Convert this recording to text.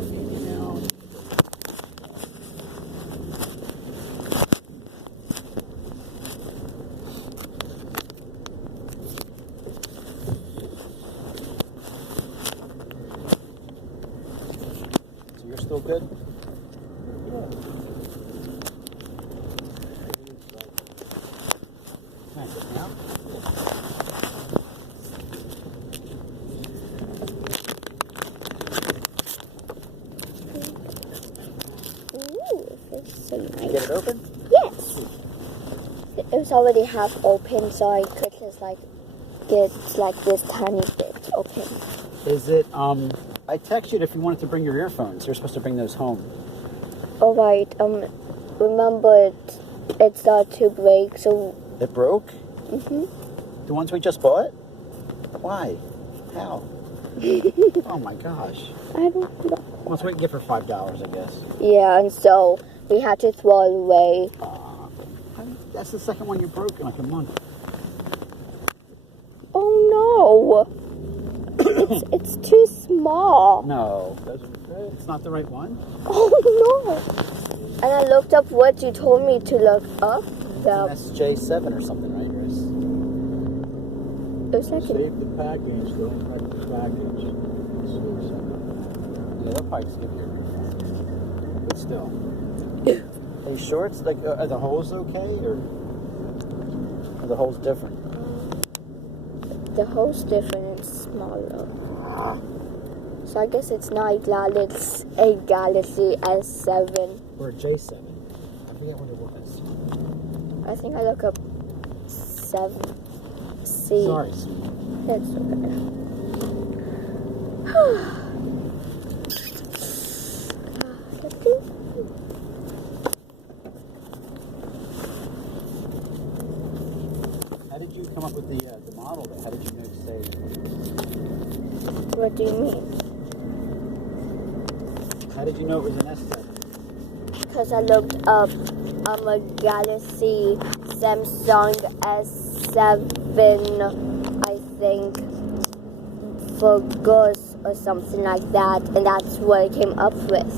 now, maybe now. So you're still good? Nice. Now? Ooh, it's so nice. Did you get it open? Yes. It was already half open, so I could just like get like this tiny bit open. Is it, I texted you if you wanted to bring your earphones. You're supposed to bring those home. Alright, remember it's not to break, so... It broke? Mm-hmm. The ones we just bought? Why? How? Oh my gosh. I don't know. Once we can get for $5, I guess. Yeah, and so we had to throw it away. That's the second one you broke in like a month. Oh no! it's too small. No, it's not the right one. Oh no! And I looked up what you told me to look up. That's J7 or something, right? Save the package, don't wreck the package. Yeah, they'll probably just give you a refund. But still. Are you sure it's like, are the holes okay, or are the holes different? The hole's different and smaller. So I guess it's not a Galaxy S7. Or a J7. I forget what it was. I think I look up 7C. Sorry. That's okay. How did you come up with the model? How did you know to say? What do you mean? How did you know it was an S7? Because I looked up a Galaxy Samsung S7, I think, for girls or something like that, and that's what I came up with.